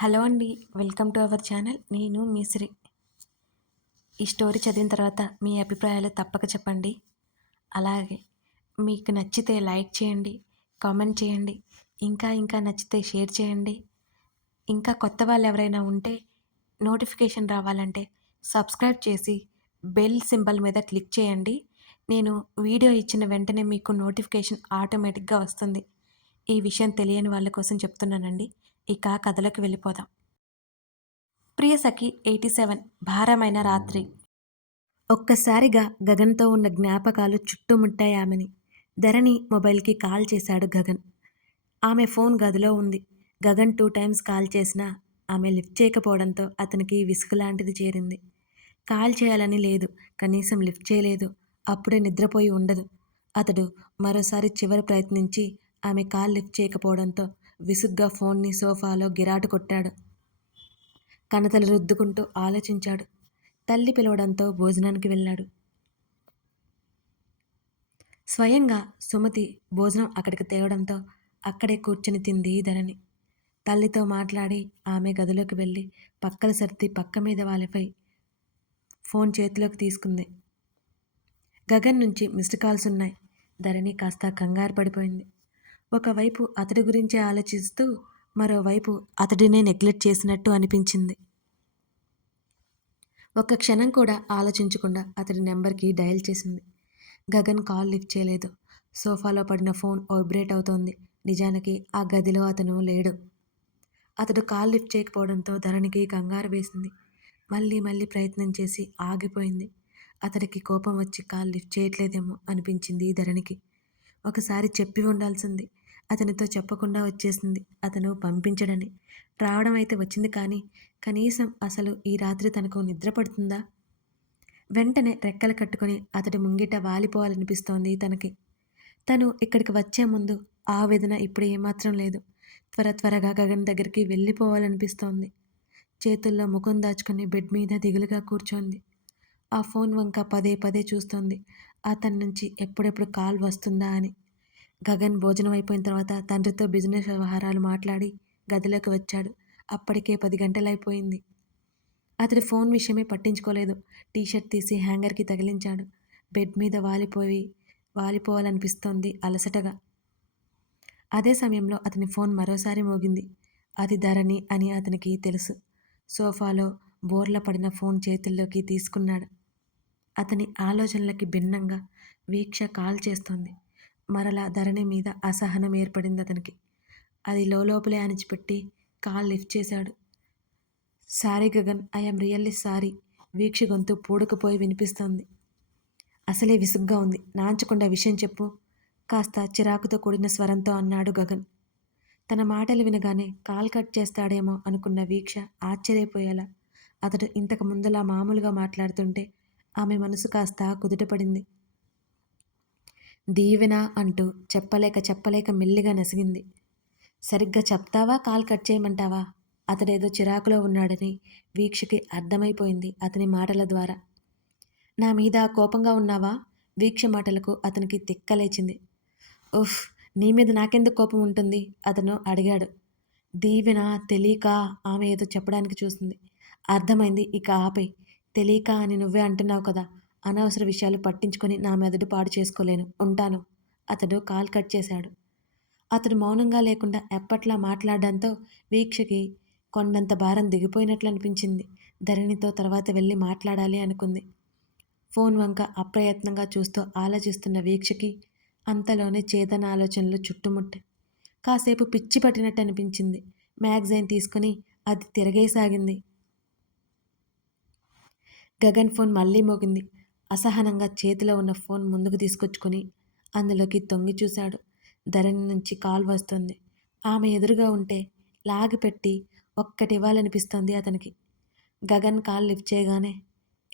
Hello అండి welcome to our channel. నేను మిశ్రీ ఈ స్టోరీ చదివిన తర్వాత మీ అభిప్రాయాలు తప్పక చెప్పండి. అలాగే మీకు నచ్చితే లైక్ చేయండి కామెంట్ చేయండి ఇంకా ఇంకా నచ్చితే షేర్ చేయండి. ఇంకా కొత్త వాళ్ళు ఎవరైనా ఉంటే నోటిఫికేషన్ రావాలంటే సబ్స్క్రైబ్ చేసి బెల్ సింబల్ మీద క్లిక్ చేయండి. నేను వీడియో ఇచ్చిన వెంటనే మీకు నోటిఫికేషన్ ఆటోమేటిక్గా వస్తుంది. ఈ విషయం తెలియని వాళ్ళ కోసం చెప్తున్నానండి. ఇక కథలోకి వెళ్ళిపోదాం. ప్రియసఖి ఎయిటీ సెవెన్ భారమైన రాత్రి. ఒక్కసారిగా గగన్తో ఉన్న జ్ఞాపకాలు చుట్టుముట్టాయి ఆమెని. ధరణి మొబైల్కి కాల్ చేశాడు గగన్. ఆమె ఫోన్ గదిలో ఉంది. గగన్ టూ టైమ్స్ కాల్ చేసినా ఆమె లిఫ్ట్ చేయకపోవడంతో అతనికి విసుగు లాంటిది చేరింది. కాల్ చేయాలని లేదు. కనీసం లిఫ్ట్ చేయలేదు. అప్పుడే నిద్రపోయి ఉండదు. అతడు మరోసారి చివరి ప్రయత్నించి ఆమె కాల్ లిఫ్ట్ చేయకపోవడంతో విసుగ్గా ఫోన్ని సోఫాలో గిరాటు కొట్టాడు. కనతలు రుద్దుకుంటూ ఆలోచించాడు. తల్లి పిలవడంతో భోజనానికి వెళ్ళాడు. స్వయంగా సుమతి భోజనం అక్కడికి తేవడంతో అక్కడే కూర్చుని తింది ధరణి. తల్లితో మాట్లాడి ఆమె గదిలోకి వెళ్ళి పక్కల సర్ది పక్క మీద వాళ్ళపై ఫోన్ చేతిలోకి తీసుకుంది. గగన్ నుంచి మిస్డ్ కాల్స్ ఉన్నాయి. ధరణి కాస్త కంగారు పడిపోయింది. ఒకవైపు అతడి గురించే ఆలోచిస్తూ మరోవైపు అతడినే నెగ్లెక్ట్ చేసినట్టు అనిపించింది. ఒక్క క్షణం కూడా ఆలోచించకుండా అతడి నెంబర్కి డయల్ చేసింది. గగన్ కాల్ లిఫ్ట్ చేయలేదు. సోఫాలో పడిన ఫోన్ వైబ్రేట్ అవుతోంది. నిజానికి ఆ గదిలో అతను లేడు. అతడు కాల్ లిఫ్ట్ చేయకపోవడంతో ధరణికి కంగారు వేసింది. మళ్ళీ మళ్ళీ ప్రయత్నం చేసి ఆగిపోయింది. అతడికి కోపం వచ్చి కాల్ లిఫ్ట్ చేయట్లేదేమో అనిపించింది ధరణికి. ఒకసారి చెప్పి ఉండాల్సింది. అతనితో చెప్పకుండా వచ్చేసింది. అతను పంపించడని రావడం అయితే వచ్చింది కానీ కనీసం అసలు ఈ రాత్రి తనకు నిద్ర పడుతుందా? వెంటనే రెక్కలు కట్టుకొని అతడి ముంగిట వాలిపోవాలనిపిస్తోంది తనకి. తను ఇక్కడికి వచ్చే ముందు ఆవేదన ఇప్పుడు ఏమాత్రం లేదు. త్వర త్వరగా గగన్ దగ్గరికి వెళ్ళిపోవాలనిపిస్తోంది. చేతుల్లో ముఖం దాచుకుని బెడ్ మీద దిగులుగా కూర్చోంది. ఆ ఫోన్ వంక పదే పదే చూస్తోంది. అతని నుంచి ఎప్పుడెప్పుడు కాల్ వస్తుందా అని. గగన్ భోజనం అయిపోయిన తర్వాత తండ్రితో బిజినెస్ వ్యవహారాలు మాట్లాడి గదిలోకి వచ్చాడు. అప్పటికే పది గంటలైపోయింది. అతడి ఫోన్ విషయమే పట్టించుకోలేదు. టీషర్ట్ తీసి హ్యాంగర్కి తగిలించాడు. బెడ్ మీద వాలిపోయి వాలిపోవాలనిపిస్తోంది అలసటగా. అదే సమయంలో అతని ఫోన్ మరోసారి మోగింది. అది ధరణి అని అతనికి తెలుసు. సోఫాలో బోర్ల పడిన ఫోన్ చేతుల్లోకి తీసుకున్నాడు. అతని ఆలోచనలకి భిన్నంగా వీక్ష కాల్ చేస్తోంది. మరలా ధరణి మీద అసహనం ఏర్పడింది అతనికి. అది లోపలే అణిచిపెట్టి కాల్ లిఫ్ట్ చేశాడు. Sorry Gagan I'm really sorry. Veeksha గొంతు పూడకపోయి వినిపిస్తోంది. అసలే విసుగ్గా ఉంది. నాంచకుండా విషయం చెప్పు. కాస్త చిరాకుతో కూడిన స్వరంతో అన్నాడు గగన్. తన మాటలు వినగానే కాల్ కట్ చేస్తాడేమో అనుకున్న వీక్ష ఆశ్చర్యపోయేలా అతడు ఇంతకు ముందులా మామూలుగా మాట్లాడుతుంటే ఆమె మనసు కాస్త కుదుటపడింది. దీవెన అంటూ చెప్పలేక చెప్పలేక మెల్లిగా నసిగింది. సరిగ్గా చెప్తావా? కాల్ కట్ చేయమంటావా? అతడేదో చిరాకులో ఉన్నాడని వీక్షకి అర్థమైపోయింది అతని మాటల ద్వారా. నా మీద కోపంగా ఉన్నావా? వీక్ష మాటలకు అతనికి తిక్కలేచింది ఉఫ్ నీ మీద నాకెందుకు కోపం ఉంటుంది? అతను అడిగాడు. దీవెన తెలియక ఆమె ఏదో చెప్పడానికి చూస్తుంది అర్థమైంది ఇక ఆపై. తెలియక అని నువ్వే అంటున్నావు కదా అనవసర విషయాలు పట్టించుకొని నా మెదడు పాడు చేసుకోలేను. ఉంటాను. అతడు కాల్ కట్ చేశాడు. అతడు మౌనంగా లేకుండా ఎప్పట్లా మాట్లాడడంతో వీక్షకి కొండంత భారం దిగిపోయినట్లు అనిపించింది ధరణితో తర్వాత వెళ్ళి మాట్లాడాలి అనుకుంది. ఫోన్ వంక అప్రయత్నంగా చూస్తూ ఆలోచిస్తున్న వీక్షకి అంతలోనే చేతన ఆలోచనలు చుట్టుముట్టే కాసేపు పిచ్చి పట్టినట్టు అనిపించింది మ్యాగజైన్ తీసుకుని అది తిరగేసాగింది. గగన్ ఫోన్ మళ్ళీ మోగింది. అసహనంగా చేతిలో ఉన్న ఫోన్ ముందుకు తీసుకొచ్చుకొని అందులోకి తొంగి చూశాడు. ధరణి నుంచి కాల్ వస్తుంది. ఆమె ఎదురుగా ఉంటే లాగిపెట్టి ఒక్కటి ఇవ్వాలనిపిస్తుంది అతనికి. గగన్ కాల్ లిఫ్ట్ చేయగానే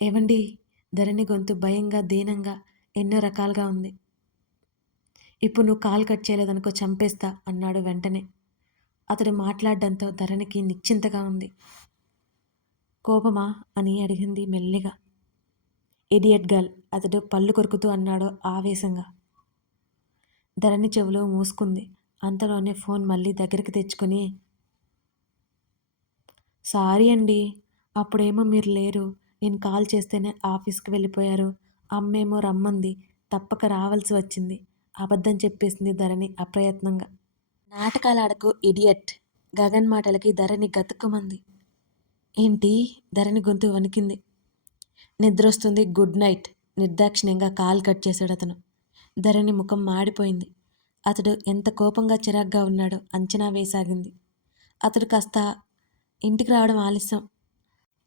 ఏవండి ధరణి గొంతు భయంగా దీనంగా ఎన్నో రకాలుగా ఉంది. ఇప్పుడు నువ్వు కాల్ కట్ చేయలేదనుకో చంపేస్తా అన్నాడు వెంటనే. అతడు మాట్లాడడంతో ధరణికి నిశ్చింతగా ఉంది. కోపమా? అని అడిగింది మెల్లిగా. ఇడియట్ గర్ల్ అతడు పళ్ళు కొరుకుతూ అన్నాడు ఆవేశంగా. ధరణి చెవులో మూసుకుంది. అంతలోనే ఫోన్ మళ్ళీ దగ్గరికి తెచ్చుకొని సారీ అండి అప్పుడేమో మీరు లేరు. నేను కాల్ చేస్తేనే ఆఫీస్కి వెళ్ళిపోయారు. అమ్మేమో రమ్మంది. తప్పక రావాల్సి వచ్చింది. అబద్ధం చెప్పేసింది ధరణి అప్రయత్నంగా. నాటకాలాడకు ఇడియట్. గగన్ మాటలకి ధరణి గతుక్కుమంది. ఏంటి? ధరణి గొంతు వణికింది. నిద్రొస్తుంది. Good night. నిర్దాక్షిణ్యంగా కాల్ కట్ చేశాడు అతను. ధరణి ముఖం మాడిపోయింది. అతడు ఎంత కోపంగా చిరాగ్గా ఉన్నాడో అంచనా వేసాగింది. అతడు కాస్త ఇంటికి రావడం ఆలస్యం.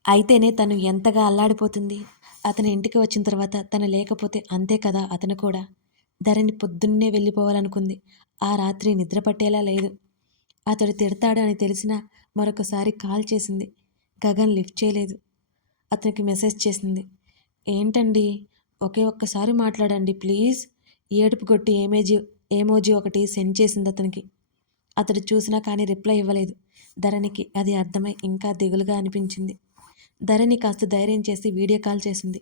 అయితేనే తను ఎంతగా అల్లాడిపోతుంది. అతని ఇంటికి వచ్చిన తర్వాత తను లేకపోతే అంతే కదా అతను కూడా. ధరణి పొద్దున్నే వెళ్ళిపోవాలనుకుంది. ఆ రాత్రి నిద్ర పట్టేలా లేదు. అతడు తిడతాడు అని తెలిసినా మరొకసారి కాల్ చేసింది. గగన్ లిఫ్ట్ చేయలేదు. అతనికి మెసేజ్ చేసింది. ఏంటండి? ఒకే ఒక్కసారి మాట్లాడండి ప్లీజ్. ఏడుపు కొట్టి ఏమేజీ ఏమోజీ ఒకటి సెండ్ చేసింది అతనికి. అతడు చూసినా కానీ రిప్లై ఇవ్వలేదు. ధరణికి అది అర్థమై ఇంకా దిగులుగా అనిపించింది. ధరణి కాస్త ధైర్యం చేసి వీడియో కాల్ చేసింది.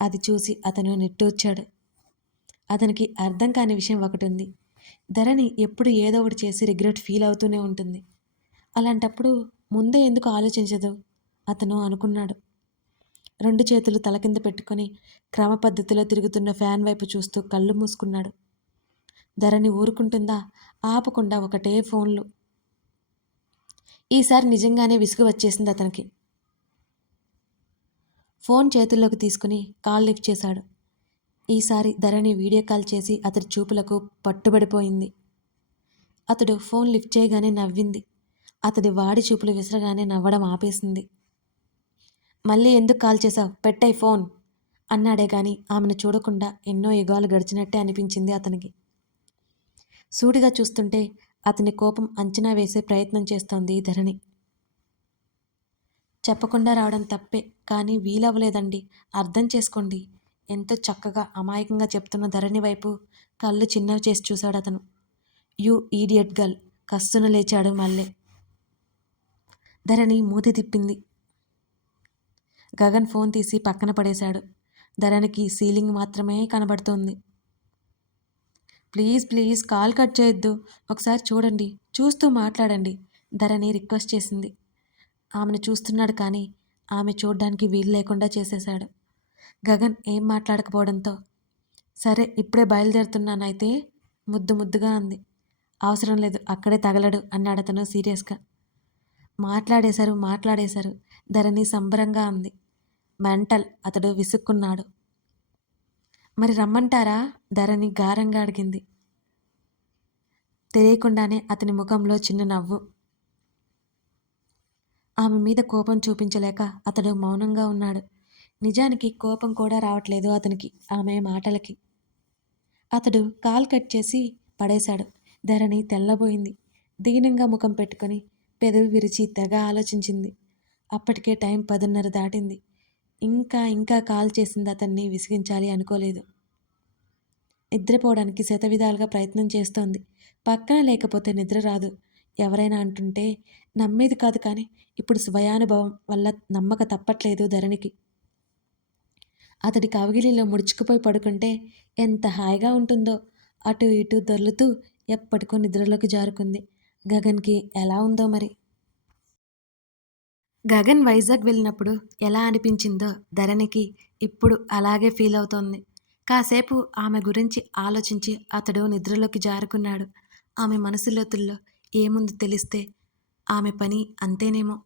అది చూసి అతను నిట్టూర్చాడు. అతనికి అర్థం కాని విషయం ఒకటి ఉంది. ధరణి ఎప్పుడు ఏదో ఒకటి చేసి రిగ్రెట్ ఫీల్ అవుతూనే ఉంటుంది. అలాంటప్పుడు ముందే ఎందుకు ఆలోచించదు? అతను అనుకున్నాడు. రెండు చేతులు తల కింద పెట్టుకొని క్రమ పద్ధతిలో తిరుగుతున్న ఫ్యాన్ వైపు చూస్తూ కళ్ళు మూసుకున్నాడు. ధరణి ఊరుకుంటుందా? ఆపకుండా ఒకటే ఫోన్లు. ఈసారి నిజంగానే విసుగు వచ్చేసింది అతనికి. ఫోన్ చేతుల్లోకి తీసుకుని కాల్ లిఫ్ట్ చేశాడు. ఈసారి ధరణి వీడియో కాల్ చేసి అతడి చూపులకు పట్టుబడిపోయింది. అతడు ఫోన్ లిఫ్ట్ చేయగానే నవ్వింది. అతడి వాడి చూపులు విసరగానే నవ్వడం ఆపేసింది. మళ్ళీ ఎందుకు కాల్ చేశావు? పెట్టాయి ఫోన్ అన్నాడే గాని ఆమెను చూడకుండా ఎన్నో యుగాలు గడిచినట్టే అనిపించింది అతనికి. సూటిగా చూస్తుంటే అతని కోపం అంచనా వేసే ప్రయత్నం చేస్తోంది ధరణి. చెప్పకుండా రావడం తప్పే కానీ వీలవ్వలేదండి. అర్థం చేసుకోండి. ఎంతో చక్కగా అమాయకంగా చెప్తున్న ధరణి వైపు కళ్ళు చిన్నవి చేసి చూశాడు అతను. You idiot girl. కస్సున లేచాడు మళ్ళీ. ధరణి మూతి తిప్పింది. గగన్ ఫోన్ తీసి పక్కన పడేశాడు. ధరణికి సీలింగ్ మాత్రమే కనబడుతోంది. ప్లీజ్ ప్లీజ్ కాల్ కట్ చేయొద్దు. ఒకసారి చూడండి చూస్తూ మాట్లాడండి ధరణి రిక్వెస్ట్ చేసింది. ఆమెను చూస్తున్నాడు కానీ ఆమె చూడడానికి వీలు లేకుండా చేసేశాడు. గగన్ ఏం మాట్లాడకపోవడంతో సరే ఇప్పుడే బయలుదేరుతున్నానైతే ముద్దు ముద్దుగా అంది. అవసరం లేదు అక్కడే తగలడు అన్నాడు అతను సీరియస్గా. మాట్లాడేశారు మాట్లాడేశారు ధరణి సంబరంగా అంది. మెంటల్ అతడు విసుక్కున్నాడు. మరి రమ్మంటారా? ధరణి గారంగా అడిగింది. తెలియకుండానే అతని ముఖంలో చిన్న నవ్వు. ఆమె మీద కోపం చూపించలేక అతడు మౌనంగా ఉన్నాడు. నిజానికి కోపం కూడా రావట్లేదు అతనికి ఆమె మాటలకి. అతడు కాల్ కట్ చేసి పడేశాడు. ధరణి తెల్లబోయింది. దీనంగా ముఖం పెట్టుకొని పెదవి విరిచి తెగ ఆలోచించింది. అప్పటికే టైం పదున్నర దాటింది. ఇంకా ఇంకా కాల్ చేసింది అతన్ని విసిగించాలి అనుకోలేదు. నిద్రపోవడానికి శతవిధాలుగా ప్రయత్నం చేస్తోంది. పక్కన లేకపోతే నిద్ర రాదు. ఎవరైనా అంటుంటే నమ్మేది కాదు కానీ ఇప్పుడు స్వయానుభవం వల్ల నమ్మక తప్పట్లేదు ధరణికి. అతడి కవగిలిలో ముడుచుకుపోయి పడుకుంటే ఎంత హాయిగా ఉంటుందో అటు ఇటు దొర్లుతూ ఎప్పటికో నిద్రలోకి జారుకుంది. గగన్కి ఎలా ఉందో మరి? గగన్ వైజాగ్ వెళ్ళినప్పుడు ఎలా అనిపించిందో ధరణికి ఇప్పుడు అలాగే ఫీల్ అవుతోంది. కాసేపు ఆమె గురించి ఆలోచించి అతడు నిద్రలోకి జారుకున్నాడు. ఆమె మనసులోతుల్లో ఏముంది తెలిస్తే ఆమె పని అంతేనేమో.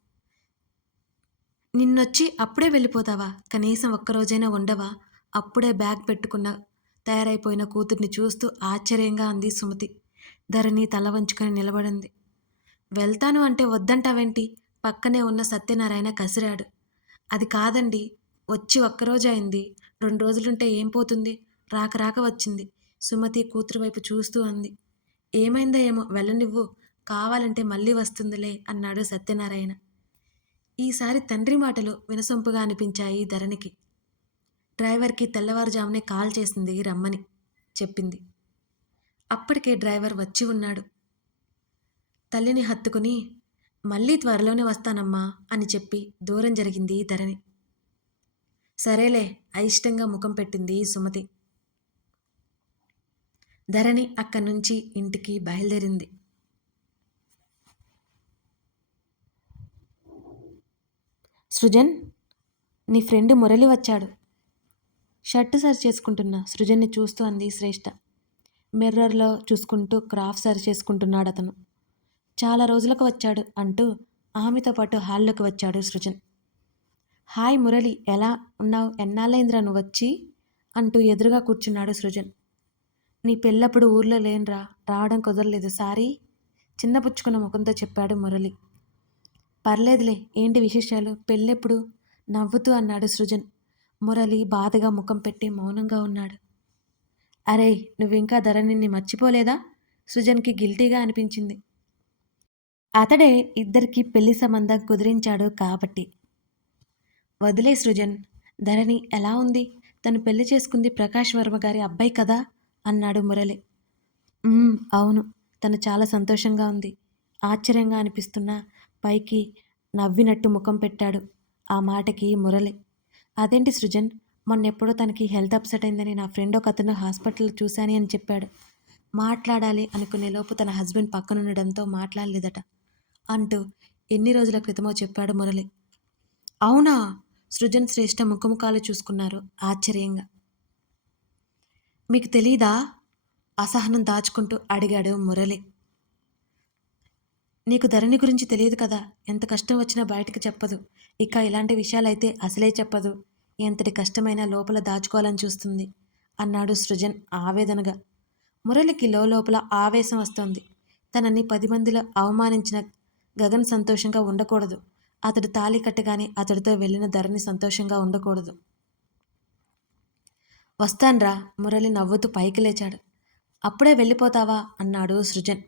నిన్నొచ్చి అప్పుడే వెళ్ళిపోతావా? కనీసం ఒక్కరోజైనా ఉండవా? అప్పుడే బ్యాగ్ పెట్టుకున్న తయారైపోయిన కూతుర్ని చూస్తూ ఆశ్చర్యంగా అంది సుమతి. ధరణి తల వంచుకొని నిలబడింది. వెళ్తాను అంటే వద్దంటావేంటి? పక్కనే ఉన్న సత్యనారాయణ కసిరాడు. అది కాదండి వచ్చి ఒక్కరోజు అయింది. రెండు రోజులుంటే ఏం పోతుంది? రాక రాక వచ్చింది. సుమతి కూతురు వైపు చూస్తూ అంది. ఏమైందో ఏమో వెళ్ళనివ్వు. కావాలంటే మళ్ళీ వస్తుందిలే అన్నాడు సత్యనారాయణ. ఈసారి తండ్రి మాటలు వినసొంపుగా అనిపించాయి ధరణికి. డ్రైవర్కి తెల్లవారుజామునే కాల్ చేసింది రమ్మని చెప్పింది. అప్పటికే డ్రైవర్ వచ్చి ఉన్నాడు. తల్లిని హత్తుకుని మళ్ళీ త్వరలోనే వస్తానమ్మా అని చెప్పి దూరం జరిగింది ధరణి. సరేలే అయిష్టంగా ముఖం పెట్టింది సుమతి. ధరణి అక్కడి నుంచి ఇంటికి బయలుదేరింది. సృజన్ నీ ఫ్రెండ్ మురళి వచ్చాడు. షర్ట్ సరి చేసుకుంటున్నా సృజన్ని చూస్తూ అంది శ్రేష్ఠ మిర్రర్లో చూసుకుంటూ క్రాఫ్ సరి చేసుకుంటున్నాడు అతను చాలా రోజులకు వచ్చాడు అంటూ ఆమెతో పాటు హాల్లోకి వచ్చాడు సృజన్. హాయ్ మురళి ఎలా ఉన్నావు? ఎన్నాళ్ళైందిరా నువ్వు వచ్చి? అంటూ ఎదురుగా కూర్చున్నాడు సృజన్. నీ పెళ్ళప్పుడు ఊర్లో లేనురా రావడం కుదరలేదు సారీ చిన్నపుచ్చుకున్న ముఖంతో చెప్పాడు మురళి. పర్లేదులే ఏంటి విశేషాలు? పెళ్ళెప్పుడు? నవ్వుతూ అన్నాడు సృజన్. మురళి బాధగా ముఖం పెట్టి మౌనంగా ఉన్నాడు. అరే నువ్వింకా ధరణిని మర్చిపోలేదా? సృజన్కి గిల్టీగా అనిపించింది. అతడే ఇద్దరికి పెళ్ళి సంబంధం కుదిరించాడు కాబట్టి. వదిలే సృజన్ ధరణి ఎలా ఉంది? తను పెళ్ళి చేసుకుంది ప్రకాష్ వర్మ గారి అబ్బాయి కదా? అన్నాడు మురళి. అవును. తను చాలా సంతోషంగా ఉంది. ఆశ్చర్యంగా అనిపిస్తున్న పైకి నవ్వినట్టు ముఖం పెట్టాడు ఆ మాటకి మురళి. అదేంటి సృజన్? మొన్నెప్పుడో తనకి హెల్త్ అప్సెట్ అయిందని నా ఫ్రెండ్ ఒక అతను హాస్పిటల్ చూశాని అని చెప్పాడు. మాట్లాడాలి అనుకునే లోపు తన హస్బెండ్ పక్కనుండడంతో మాట్లాడలేదట. అంటూ ఎన్ని రోజుల క్రితమో చెప్పాడు మురళి. అవునా? సృజన్ శ్రేష్ఠ ముఖముఖాలు చూసుకున్నారు ఆశ్చర్యంగా. మీకు తెలీదా? అసహనం దాచుకుంటూ అడిగాడు మురళి. నీకు ధరణి గురించి తెలియదు కదా? ఎంత కష్టం వచ్చినా బయటకు చెప్పదు. ఇక ఇలాంటి విషయాలైతే అసలే చెప్పదు. ఎంతటి కష్టమైనా లోపల దాచుకోవాలని చూస్తుంది అన్నాడు సృజన్ ఆవేదనగా. మురళికి లోపల ఆవేశం వస్తోంది. తనని పది మందిలో అవమానించిన గగన్ సంతోషంగా ఉండకూడదు. అతడు తాళి కట్టగానే అతడితో వెళ్ళిన ధరణి సంతోషంగా ఉండకూడదు. వస్తాన్రా మురళి నవ్వుతూ పైకి లేచాడు. అప్పుడే వెళ్ళిపోతావా? అన్నాడు సృజన్.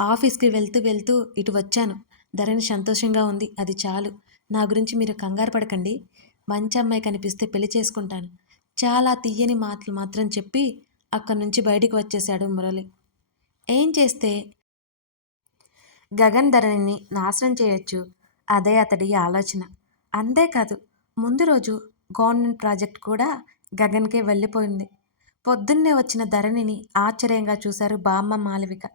ఆఫీస్కి వెళ్తూ వెళ్తూ ఇటు వచ్చాను. ధరణి సంతోషంగా ఉంది. అది చాలు. నా గురించి మీరు కంగారు పడకండి. మంచి అమ్మాయి కనిపిస్తే పెళ్ళి చేసుకుంటాను. చాలా తీయని మాటలు మాత్రం చెప్పి అక్కడి నుంచి బయటికి వచ్చేశాడు మురళి. ఏం చేస్తే? గగన్ ధరణిని నాశనం చేయొచ్చు. అదే అతడి ఆలోచన. అంతేకాదు ముందు రోజు గవర్నమెంట్ ప్రాజెక్ట్ కూడా గగన్కే వెళ్ళిపోయింది. పొద్దున్నే వచ్చిన ధరణిని ఆశ్చర్యంగా చూశారు బామ్మ మాలవిక.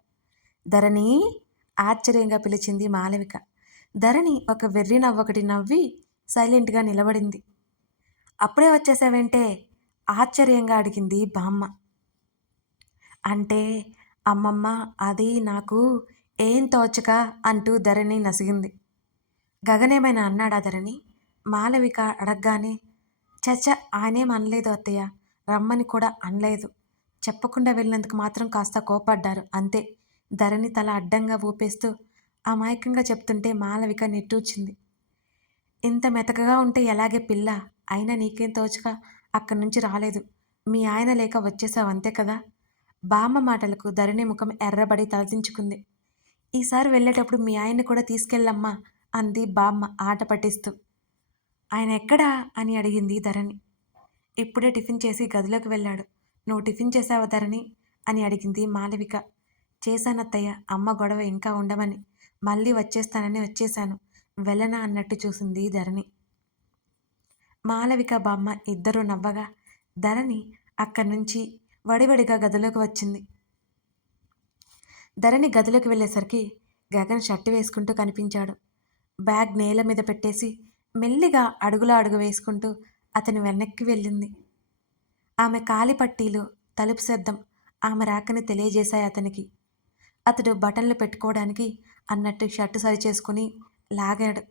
ధరణి ఆశ్చర్యంగా పిలిచింది మాలవిక. ధరణి ఒక వెర్రి నవ్వొకటి నవ్వి సైలెంట్గా నిలబడింది. అప్పుడే వచ్చేసావేంటే? ఆశ్చర్యంగా అడిగింది బామ్మ. అంటే అమ్మమ్మ అది నాకు ఏం తోచక అంటూ ధరణి నసిగింది. గగనేమైనా అన్నాడా ధరణి? మాలవిక అడగగానే చచ్చ ఆయనేం అనలేదు అత్తయ్య రమ్మని కూడా అనలేదు. చెప్పకుండా వెళ్ళినందుకు మాత్రం కాస్త కోపడ్డారు అంతే. ధరణి తల అడ్డంగా ఊపేస్తూ అమాయకంగా చెప్తుంటే మాలవిక నిట్టూచింది ఇంత మెతకగా ఉంటే ఎలాగే పిల్ల? అయినా నీకేం తోచక అక్కడి నుంచి రాలేదు. మీ ఆయన లేక వచ్చేసావు అంతే కదా? బామ్మ మాటలకు ధరణి ముఖం ఎర్రబడి తలదించుకుంది. ఈసారి వెళ్ళేటప్పుడు మీ ఆయన్ని కూడా తీసుకెళ్ళమ్మా అంది బామ్మ ఆట పట్టిస్తూ. ఆయన ఎక్కడా? అని అడిగింది ధరణి. ఇప్పుడే టిఫిన్ చేసి గదిలోకి వెళ్ళాడు. నువ్వు టిఫిన్ చేసావా ధరణి? అని అడిగింది మాలవిక. చేశానత్తయ్య అమ్మ గొడవ ఇంకా ఉండమని. మళ్ళీ వచ్చేస్తానని వచ్చేశాను. వెళ్ళనా అన్నట్టు చూసింది ధరణి. మాలవిక బామ్మ ఇద్దరూ నవ్వగా ధరణి అక్కడి నుంచి వడివడిగా గదిలోకి వచ్చింది. ధరణి గదిలోకి వెళ్ళేసరికి గగన్ షర్ట్ వేసుకుంటూ కనిపించాడు. బ్యాగ్ నేల మీద పెట్టేసి మెల్లిగా అడుగులో అడుగు వేసుకుంటూ అతని వెనక్కి వెళ్ళింది. ఆమె కాలి పట్టీలు తలుపు శబ్దం ఆమె రాకని తెలియజేశాయి అతనికి. అతడు బటన్లు పెట్టుకోవడానికి అన్నట్టు షర్టు సరిచేసుకుని లాగాడు.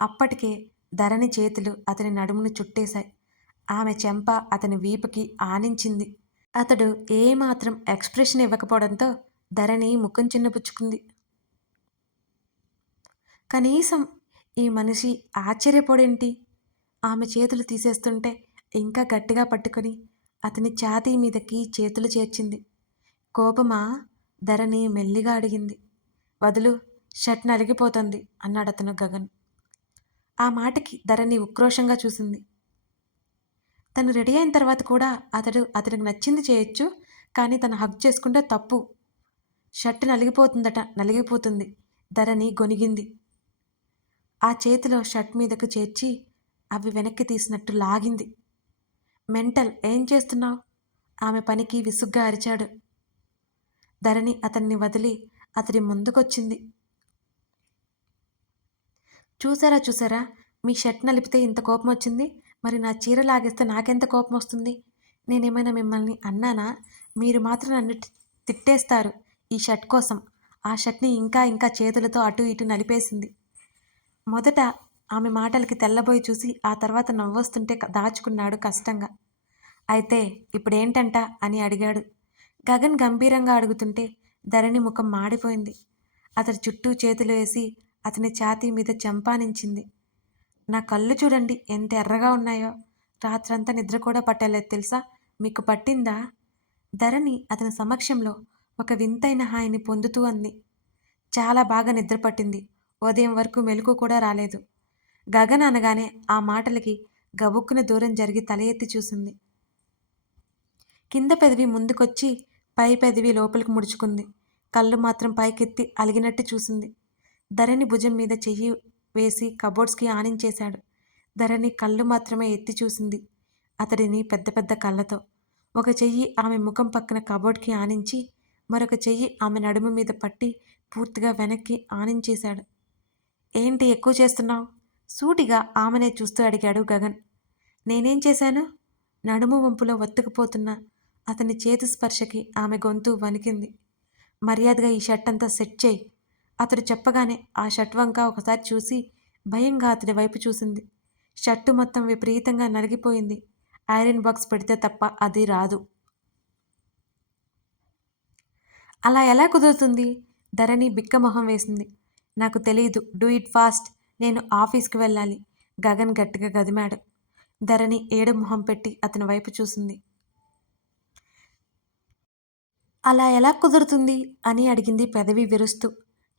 అప్పటికే ధరణి చేతులు అతని నడుమును చుట్టేశాయి. ఆమె చెంప అతని వీపుకి ఆనించింది. అతడు ఏమాత్రం ఎక్స్ప్రెషన్ ఇవ్వకపోవడంతో ధరణి ముఖం చిన్నపుచ్చుకుంది. కనీసం ఈ మనిషి ఆశ్చర్యపోడేంటి? ఆమె చేతులు తీసేస్తుంటే ఇంకా గట్టిగా పట్టుకొని అతని ఛాతీ మీదకి చేతులు చేర్చింది. కోపమా? ధరణి మెల్లిగా అడిగింది. వదులు షర్ట్ నలిగిపోతుంది అన్నాడు అతను గగన్. ఆ మాటకి ధరణి ఉక్రోషంగా చూసింది. తను రెడీ అయిన తర్వాత కూడా అతడు అతనికి నచ్చింది చేయొచ్చు కానీ తను హగ్ చేసుకుంటే తప్పు. షర్ట్ నలిగిపోతుందట నలిగిపోతుంది. ధరణి గొనిగింది ఆ చేతిలో షర్ట్ మీదకు చేర్చి అవి వెనక్కి తీసినట్టు లాగింది. మెంటల్ ఏం చేస్తున్నావు? ఆమె పనికి విసుగ్గా అరిచాడు. ధరణి అతన్ని వదిలి అతడి ముందుకొచ్చింది. చూసారా చూసారా? మీ షర్ట్ నలిపితే ఇంత కోపం వచ్చింది? మరి నా చీర లాగేస్తే నాకెంత కోపం వస్తుంది? నేనేమైనా మిమ్మల్ని అన్నానా? మీరు మాత్రం నన్ను తిట్టేస్తారు. ఈ షర్ట్ కోసం. ఆ షర్ట్ని ఇంకా ఇంకా చేతులతో అటు ఇటు నలిపేసింది. మొదట ఆమె మాటలకి తెల్లబోయి చూసి ఆ తర్వాత నవ్వొస్తుంటే దాచుకున్నాడు కష్టంగా. అయితే ఇప్పుడేంటంట అని అడిగాడు. గగన్ గంభీరంగా అడుగుతుంటే ధరణి ముఖం మాడిపోయింది. అతడి చుట్టూ చేతులు వేసి అతని ఛాతీ మీద చంపానించింది నా కళ్ళు చూడండి ఎంత ఎర్రగా ఉన్నాయో. రాత్రంతా నిద్ర కూడా పట్టలేదు తెలుసా? మీకు పట్టిందా? ధరణి అతని సమక్షంలో ఒక వింతైన హాయిని పొందుతూ అంది. చాలా బాగా నిద్ర పట్టింది. ఉదయం వరకు మెలకు కూడా రాలేదు. గగన్ అనగానే ఆ మాటలకి గబుక్కున దూరం జరిగి తల ఎత్తి చూసింది. కింద పెదవి ముందుకొచ్చి పై పెదవి లోపలికి ముడుచుకుంది. కళ్ళు మాత్రం పైకెత్తి అలిగినట్టు చూసింది. ధరణి భుజం మీద చెయ్యి వేసి కబోర్డ్స్కి ఆనించేశాడు. ధరణి కళ్ళు మాత్రమే ఎత్తి చూసింది. అతడిని పెద్ద పెద్ద కళ్ళతో. ఒక చెయ్యి ఆమె ముఖం పక్కన కబోర్డ్కి ఆనించి మరొక చెయ్యి ఆమె నడుము మీద పట్టి పూర్తిగా వెనక్కి ఆనించేశాడు. ఏంటి ఎక్కువ చేస్తున్నావు? సూటిగా ఆమెనే చూస్తూ అడిగాడు గగన్. నేనేం చేశాను? నడుము వంపులో ఒత్తుకుపోతున్న అతని చేతి స్పర్శకి ఆమె గొంతు వణికింది. మర్యాదగా ఈ షర్ట్ అంతా సెట్ చేయి. అతడు చెప్పగానే ఆ షర్ట్ వంక ఒకసారి చూసి భయంగా అతడి వైపు చూసింది. షర్టు మొత్తం విపరీతంగా నలిగిపోయింది. ఐరన్ బాక్స్ పెడితే తప్ప అది రాదు. అలా ఎలా కుదురుతుంది? ధరణి బిక్క మొహం వేసింది. నాకు తెలియదు డూ ఇట్ ఫాస్ట్. నేను ఆఫీస్కి వెళ్ళాలి. గగన్ గట్టిగా గదిమాడు. ధరణి ఏడు మొహం పెట్టి అతని వైపు చూసింది. అలా ఎలా కుదురుతుంది? అని అడిగింది పెదవి విరుస్తూ.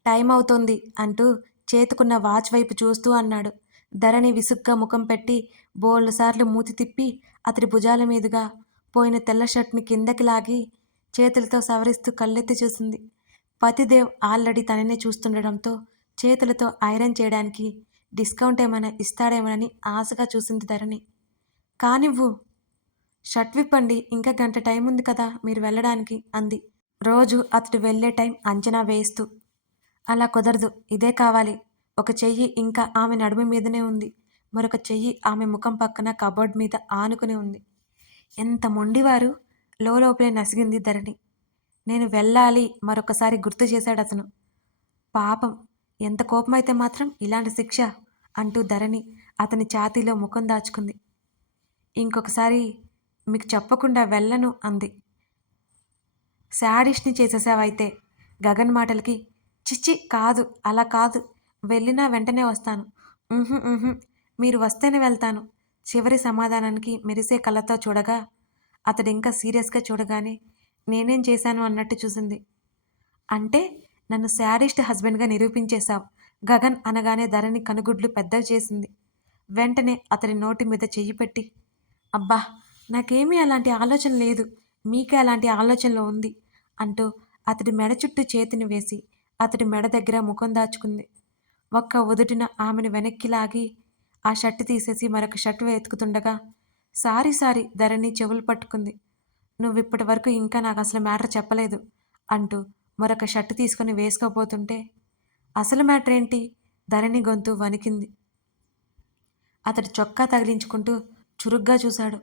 టైం అవుతోంది అంటూ చేతుకున్న వాచ్ వైపు చూస్తూ అన్నాడు. ధరణి విసుగ్గా ముఖం పెట్టి బోళ్ళసార్లు మూతి తిప్పి అతడి భుజాల మీదుగా పోయిన తెల్ల షర్ట్ని కిందకి లాగి చేతులతో సవరిస్తూ కళ్ళెత్తి చూసింది. పతిదేవ్ ఆల్రెడీ తననే చూస్తుండడంతో చేతులతో ఐరన్ చేయడానికి డిస్కౌంట్ ఏమైనా ఇస్తాడేమోనని ఆశగా చూసింది ధరణి. కానివ్వు షర్ట్ విప్పండి ఇంకా గంట టైం ఉంది కదా మీరు వెళ్ళడానికి అంది. రోజు అతడు వెళ్ళే టైం అంచనా వేస్తూ అలా కుదరదు ఇదే కావాలి. ఒక చెయ్యి ఇంకా ఆమె నడుము మీదనే ఉంది. మరొక చెయ్యి ఆమె ముఖం పక్కన కబోర్డ్ మీద ఆనుకుని ఉంది. ఎంత మొండివారు! లోపలే నసిగింది ధరణి. నేను వెళ్ళాలి మరొకసారి గుర్తు చేశాడు అతను. పాపం ఎంత కోపమైతే మాత్రం ఇలాంటి శిక్ష అంటూ ధరణి అతని ఛాతీలో ముఖం దాచుకుంది. ఇంకొకసారి మీకు చెప్పకుండా వెళ్ళను అంది. శాడిష్ని చేసేసావైతే గగన్ మాటలకి చిచ్చి కాదు అలా కాదు వెళ్ళినా వెంటనే వస్తాను. మీరు వస్తేనే వెళ్తాను. చివరి సమాధానానికి మెరిసే కళ్ళతో చూడగా అతడు ఇంకా సీరియస్గా చూడగానే నేనేం చేశాను అన్నట్టు చూసింది. అంటే నన్ను శాడిస్ట్ హస్బెండ్గా నిరూపించేశావు. గగన్ అనగానే ధరణి కనుగుడ్లు పెద్దవి చేసింది. వెంటనే అతని నోటి మీద చెయ్యి పెట్టి అబ్బా నాకేమీ అలాంటి ఆలోచన లేదు. మీకే అలాంటి ఆలోచనలో ఉంది అంటూ అతడి మెడ చుట్టూ చేతిని వేసి అతడి మెడ దగ్గర ముఖం దాచుకుంది. ఒక్క ఉదుటిన ఆమెను వెనక్కి లాగి ఆ షర్ట్ తీసేసి మరొక షర్ట్ వెతుకుతుండగా సారీ సారీ ధరణి చెవులు పట్టుకుంది. నువ్వు ఇప్పటి వరకు ఇంకా నాకు అసలు మ్యాటర్ చెప్పలేదు అంటూ మరొక షర్ట్ తీసుకొని వేసుకోబోతుంటే అసలు మ్యాటర్ ఏంటి ధరణి గొంతు వణికింది. అతడు చొక్కా తగిలించుకుంటూ చురుగ్గా చూశాడు.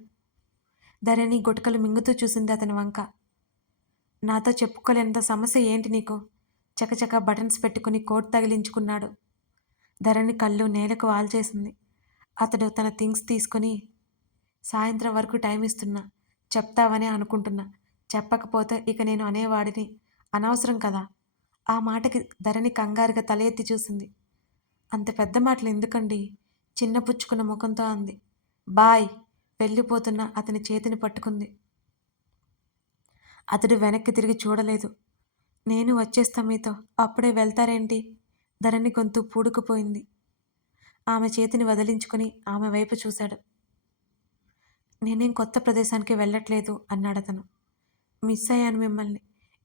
ధరణి గుటకలు మింగుతూ చూసింది అతని వంక. నాతో చెప్పుకోలేనంత సమస్య ఏంటి నీకు? చకచక బటన్స్ పెట్టుకుని కోట్ తగిలించుకున్నాడు. ధరణి కళ్ళు నేలకు వాల్చేసింది అతడు తన థింగ్స్ తీసుకొని సాయంత్రం వరకు టైం ఇస్తున్నా చెప్తావనే అనుకుంటున్నా. చెప్పకపోతే ఇక నేను అనేవాడిని అనవసరం కదా? ఆ మాటకి ధరణి కంగారుగా తల ఎత్తి చూసింది. అంత పెద్ద మాటలు ఎందుకండి? చిన్న పుచ్చుకున్న ముఖంతో అంది. బాయ్ వెళ్ళిపోతున్న అతని చేతిని పట్టుకుంది. అతడు వెనక్కి తిరిగి చూడలేదు. నేను వచ్చేస్తా మీతో అప్పుడే వెళ్తారేంటి? ధరణి గొంతు పూడుకుపోయింది. ఆమె చేతిని వదిలించుకుని ఆమె వైపు చూశాడు. నేనేం కొత్త ప్రదేశానికి వెళ్ళట్లేదు అన్నాడు అతను. మిస్ అయ్యాను మిమ్మల్ని.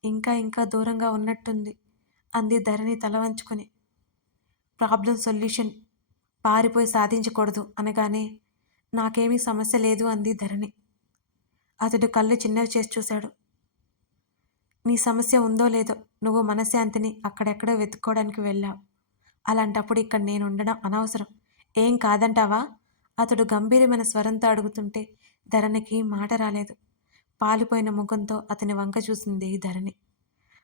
ఇంకా ఇంకా దూరంగా ఉన్నట్టుంది అంది ధరణి తల వంచుకొని. ప్రాబ్లం సొల్యూషన్ పారిపోయి సాధించకూడదు అనగానే నాకేమీ సమస్య లేదు అంది ధరణి. అతడు కళ్ళు చిన్నవి చేసి చూశాడు. నీ సమస్య ఉందో లేదో నువ్వు మనశ్శాంతిని అక్కడెక్కడో వెతుక్కోవడానికి వెళ్ళావు. అలాంటప్పుడు ఇక్కడ నేను ఉండడం అనవసరం. ఏం కాదంటావా? అతడు గంభీరమైన స్వరంతో అడుగుతుంటే ధరణికి మాట రాలేదు. పాలిపోయిన ముఖంతో అతని వంక చూసింది ధరణి.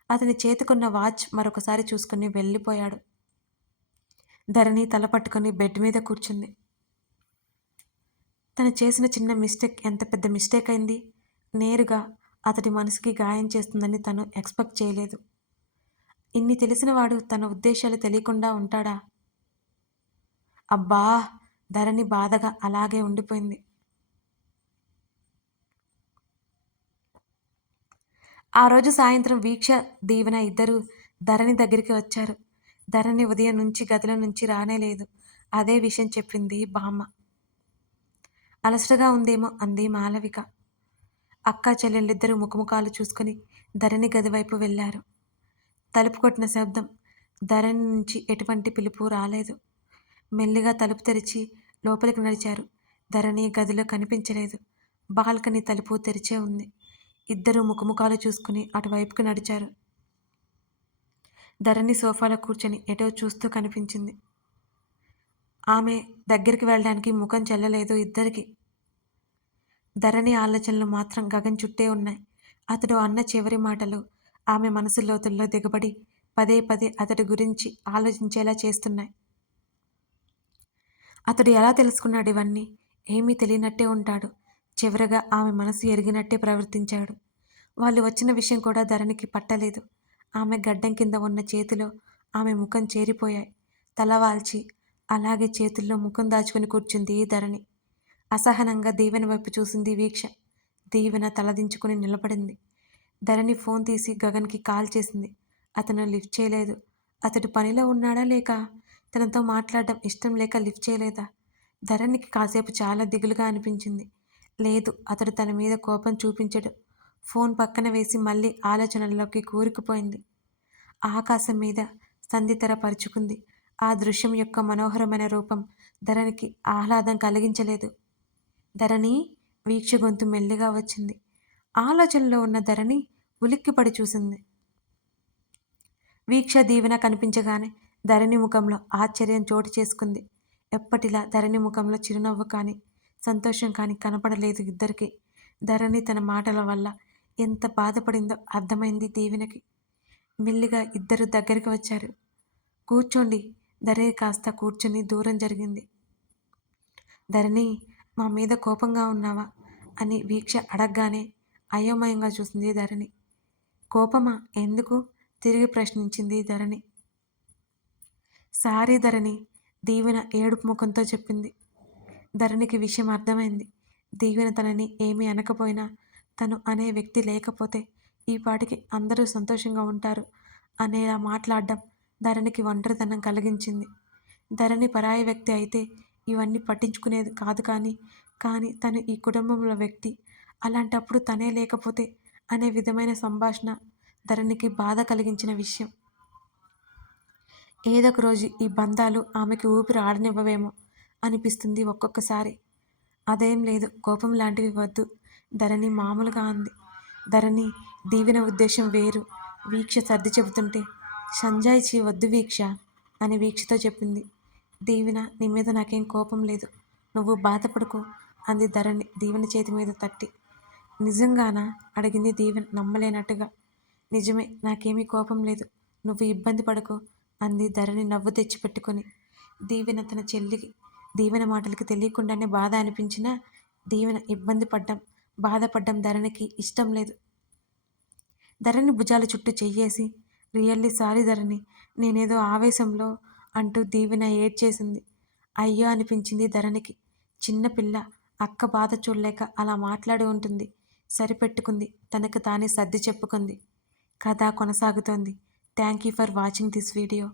అతని చేతికున్న వాచ్ మరొకసారి చూసుకుని వెళ్ళిపోయాడు. ధరణి తలపట్టుకుని బెడ్ మీద కూర్చుంది. తను చేసిన చిన్న మిస్టేక్ ఎంత పెద్ద మిస్టేక్ అయింది? నేరుగా అతడి మనసుకి గాయం చేస్తుందని తను ఎక్స్పెక్ట్ చేయలేదు. ఇన్ని తెలిసినవాడు తన ఉద్దేశాలు తెలియకుండా ఉంటాడా? అబ్బా! ధరణి బాధగా అలాగే ఉండిపోయింది. ఆ రోజు సాయంత్రం వీక్ష దీవెన ఇద్దరు ధరణి దగ్గరికి వచ్చారు. ధరణి ఉదయం నుంచి గదిలో నుంచి రానే లేదు. అదే విషయం చెప్పింది బామ్మ. అలసటగా ఉందేమో అంది మాలవిక. అక్క చెల్లెళ్ళిద్దరూ ముఖముఖాలు చూసుకుని ధరణి గది వైపు వెళ్ళారు తలుపు కొట్టిన శబ్దం ధరణి నుంచి ఎటువంటి పిలుపు రాలేదు. మెల్లిగా తలుపు తెరిచి లోపలికి నడిచారు. ధరణి గదిలో కనిపించలేదు. బాల్కనీ తలుపు తెరిచే ఉంది. ఇద్దరూ ముఖముఖాలు చూసుకుని అటువైపుకు నడిచారు. ధరణి సోఫాలో కూర్చొని ఎటో చూస్తూ కనిపించింది. ఆమె దగ్గరికి వెళ్ళడానికి ముఖం చెల్లలేదు ఇద్దరికి. ధరణి ఆలోచనలు మాత్రం గగన్ చుట్టే ఉన్నాయి. అతడు అన్న చివరి మాటలు ఆమె మనసు లోతుల్లో దిగబడి పదే పదే అతడి గురించి ఆలోచించేలా చేస్తున్నాయి. అతడు ఎలా తెలుసుకున్నాడు ఇవన్నీ? ఏమీ తెలియనట్టే ఉంటాడు. చివరగా ఆమె మనసు ఎరిగినట్టే ప్రవర్తించాడు. వాళ్ళు వచ్చిన విషయం కూడా ధరణికి పట్టలేదు. ఆమె గడ్డం కింద ఉన్న చేతిలో ఆమె ముఖం చేరిపోయాయి. తలవాల్చి అలాగే చేతుల్లో ముఖం దాచుకుని కూర్చుంది ధరణి. అసహనంగా దీవెన వైపు చూసింది వీక్ష. దీవెన తలదించుకుని నిలబడింది. ధరణి ఫోన్ తీసి గగన్కి కాల్ చేసింది. అతను లిఫ్ట్ చేయలేదు. అతడు పనిలో ఉన్నాడా లేక? తనతో మాట్లాడడం ఇష్టం లేక లిఫ్ట్ చేయలేదా? ధరణికి కాసేపు చాలా దిగులుగా అనిపించింది. లేదు. అతడు తన మీద కోపం చూపించడు. ఫోన్ పక్కన వేసి మళ్ళీ ఆలోచనల్లోకి కూరుకుపోయింది. ఆకాశం మీద సంధితెర పరుచుకుంది. ఆ దృశ్యం యొక్క మనోహరమైన రూపం ధరణికి ఆహ్లాదం కలిగించలేదు. ధరణి వీక్ష గొంతు మెల్లిగా వచ్చింది. ఆలోచనలో ఉన్న ధరణి ఉలిక్కిపడి చూసింది. వీక్ష దీవెన కనిపించగానే ధరణి ముఖంలో ఆశ్చర్యం చోటు చేసుకుంది. ఎప్పటిలా ధరణి ముఖంలో చిరునవ్వు కానీ సంతోషం కానీ కనపడలేదు ఇద్దరికి. ధరణి తన మాటల వల్ల ఎంత బాధపడిందో అర్థమైంది దీవెనకి. మెల్లిగా ఇద్దరు దగ్గరికి వచ్చారు. కూర్చోండి. ధరణి కాస్త కూర్చొని దూరం జరిగింది. ధరణి మా మీద కోపంగా ఉన్నావా? అని వీక్ష అడగగానే అయోమయంగా చూసింది ధరణి. కోపమా? ఎందుకు? తిరిగి ప్రశ్నించింది ధరణి. సారీ ధరణి దీవెన ఏడుపు ముఖంతో చెప్పింది. ధరణికి విషయం అర్థమైంది. దీవెన తనని ఏమీ అనకపోయినా తను అనే వ్యక్తి లేకపోతే ఈ పాటికి అందరూ సంతోషంగా ఉంటారు అనేలా మాట్లాడడం ధరణికి ఒంటరితనం కలిగించింది. ధరణి పరాయి వ్యక్తి అయితే ఇవన్నీ పట్టించుకునేది కాదు కానీ కానీ తను ఈ కుటుంబంలో వ్యక్తి. అలాంటప్పుడు తనే లేకపోతే అనే విధమైన సంభాషణ ధరణికి బాధ కలిగించిన విషయం. ఏదో ఒక రోజు ఈ బంధాలు ఆమెకి ఊపిరి ఆడనివ్వవేమో. అనిపిస్తుంది ఒక్కొక్కసారి. అదేం లేదు కోపం లాంటివి వద్దు ధరణి మామూలుగా అంది. ధరణి దీవెన ఉద్దేశం వేరు. వీక్ష సర్ది చెబుతుంటే సంజాయిచి వద్దు వీక్ష అని వీక్షతో చెప్పింది. దీవెన నీ మీద నాకేం కోపం లేదు. నువ్వు బాధపడుకో అంది ధరణి దీవెన చేతి మీద తట్టి. నిజంగానా? అడిగింది దీవెన నమ్మలేనట్టుగా. నిజమే నాకేమీ కోపం లేదు. నువ్వు ఇబ్బంది పడకు అంది ధరణి నవ్వు తెచ్చిపెట్టుకొని. దీవెన తన చెల్లికి దీవెన మాటలకి తెలియకుండానే బాధ అనిపించినా దీవెన ఇబ్బంది పడ్డం బాధపడ్డం ధరణికి ఇష్టం లేదు. ధరణి భుజాల చుట్టూ చెయ్యేసి రియల్లీ సారీ ధరణి నేనేదో ఆవేశంలో అంటూ దీవెన ఏడ్చేసింది. అయ్యో అనిపించింది ధరణికి. చిన్నపిల్ల అక్క బాధ చూడలేక అలా మాట్లాడి ఉంటుంది. సరిపెట్టుకుంది తనకు తానే సర్ది చెప్పుకుంది. కథ కొనసాగుతోంది. Thank you for watching this video.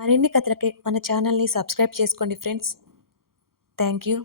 మరిన్ని కథలకి మన ఛానల్ని సబ్స్క్రైబ్ చేసుకోండి ఫ్రెండ్స్. Thank you.